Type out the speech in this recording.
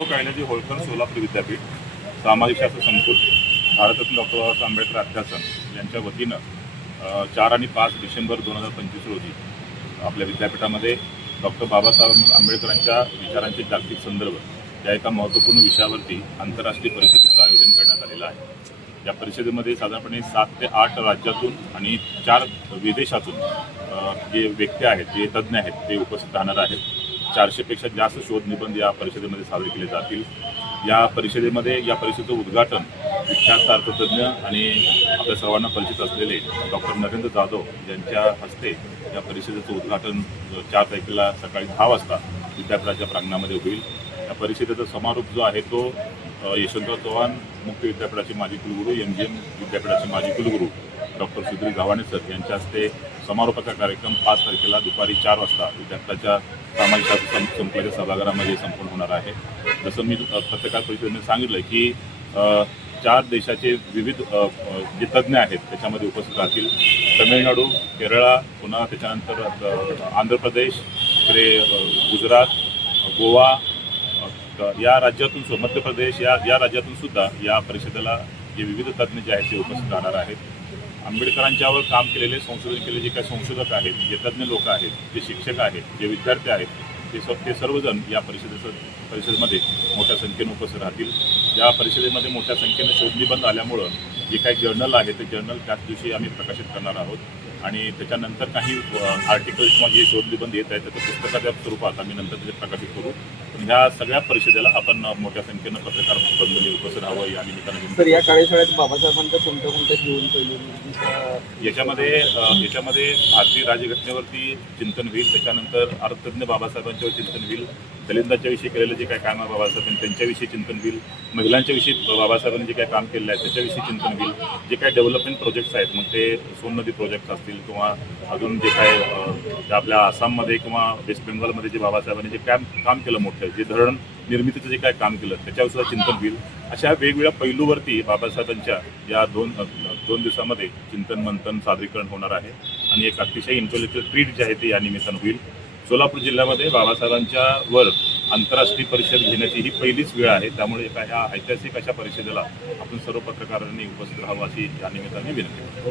कैलाजी होळकर सोलापूर विद्यापीठ सामाजिक शास्त्र संकुल भारतरत्न डॉक्टर बाबासाहेब आंबेडकर अध्यासन यांच्या वतीनं चार आणि पाच डिसेंबर दोन हजार पंचवीस रोजी आपल्या विद्यापीठामध्ये डॉक्टर बाबासाहेब आंबेडकरांच्या विचारांचे जागतिक संदर्भ या एका महत्त्वपूर्ण विषयावरती आंतरराष्ट्रीय परिषदेचं आयोजन करण्यात आलेलं आहे. या परिषदेमध्ये साधारणपणे सात ते आठ राज्यातून आणि चार विदेशातून जे व्यक्ती आहेत जे तज्ज्ञ आहेत ते उपस्थित राहणार आहेत. चारशेपेक्षा जास्त शोध निबंध या परिषदेमध्ये सादर केले जातील. या परिषदेमध्ये या परिषदेचं उद्घाटन विख्यात अर्थतज्ञ आणि आपल्या सर्वांना परिचित असलेले डॉक्टर नरेंद्र जाधव यांच्या हस्ते या परिषदेचं उद्घाटन चार तारखेला सकाळी दहा वाजता विद्यापीठाच्या प्रांगणामध्ये होईल. या परिषदेचा समारोप जो आहे तो यशवंतराव चव्हाण मुख्य विद्यापीठाचे माजी कुलगुरू एम जी एम विद्यापीठाचे माजी कुलगुरू डॉक्टर सुधीर गावाणे सर यांच्या हस्ते समारोपाचा कार्यक्रम पाच तारखेला दुपारी चार वाजता विद्यार्थ्याच्या सामाजिक शास्त्र सं- संकुलाच्या सभागृहामध्ये संपन्न होणार आहे. जसं मी पत्रकार परिषदेमध्ये सांगितलं की चार देशाचे विविध जे तज्ज्ञ आहेत त्याच्यामध्ये उपस्थित राहतील. तमिळनाडू केरळा पुन्हा त्याच्यानंतर आंध्र प्रदेश तिकडे गुजरात गोवा या राज्यातून सु- मध्य प्रदेश या या राज्यातून सुद्धा या परिषदेला जे विविध तज्ज्ञ जे आहेत ते उपस्थित राहणार आहेत. आंबेडकरांच्यावर काम केलेले संशोधन केले जे काही संशोधक आहेत जे तज्ज्ञ लोक आहेत जे शिक्षक आहेत जे विद्यार्थी आहेत ते स ते सर्वजण या परिषदेचं परिषदेमध्ये मोठ्या संख्येने उपस्थित राहतील. या परिषदेमध्ये मोठ्या संख्येनं शोधनिबंध आल्यामुळं जे काही जर्नल आहे ते जर्नल त्याच दिवशी आम्ही प्रकाशित करणार आहोत. आणि त्याच्यानंतर काही आर्टिकल्स किंवा जे शोधनिबंध येत आहेत त्याचं पुस्तकाच्या स्वरूपात आम्ही नंतर ते प्रकाशित करू. पण ह्या सगळ्या परिषदेला आपण मोठ्या संख्येनं पत्रकार बंधूंनी उपस्थित राहावं या निमित्तानं तर या कार्यशाळेत बाबासाहेबांचं कोणत्या कोणत्या जीवन पैलू याच्यामध्ये याच्यामध्ये भारतीय राज्यघटनेवरती चिंतन होईल त्याच्यानंतर अर्थतज्ञ बाबासाहेबांच्यावर चिंतन होईल दलितांच्या विषयी केलेलं जे काय काम आहे बाबासाहेबांनी त्यांच्याविषयी चिंतन होईल. महिलांच्या विषयी बाबासाहेबांनी जे काय काम केलेलं आहे त्याच्याविषयी चिंतन होईल. जे काय डेव्हलपमेंट प्रोजेक्ट्स आहेत मग ते सोन नदी प्रोजेक्ट असतील किंवा अजून जे काय आपल्या आसाममध्ये किंवा वेस्ट बेंगॉलमध्ये जे बाबासाहेबांनी जे काम काम केलं मोठं जे धरण निर्मितीचं जे काय काम केलं त्याच्यावर सुद्धा चिंतन होईल. अशा वेगवेगळ्या पैलूवरती बाबासाहेबांच्या या दोन दोन दिवसामध्ये चिंतन मंथन सादरीकरण होणार आहे. आणि एक अतिशय इंटेलेक्च्युअल ट्रीट जे आहे ते या निमित्तानं होईल. सोलापूर जिल्ह्यामध्ये बाबासाहेबांच्या वर आंतरराष्ट्रीय परिषद घेण्याची ही पहिलीच वेळ आहे. त्यामुळे एका ह्या ऐतिहासिक अशा परिषदेला आपण सर्व पत्रकारांनी उपस्थित राहावं अशी या निमित्ताने विनंती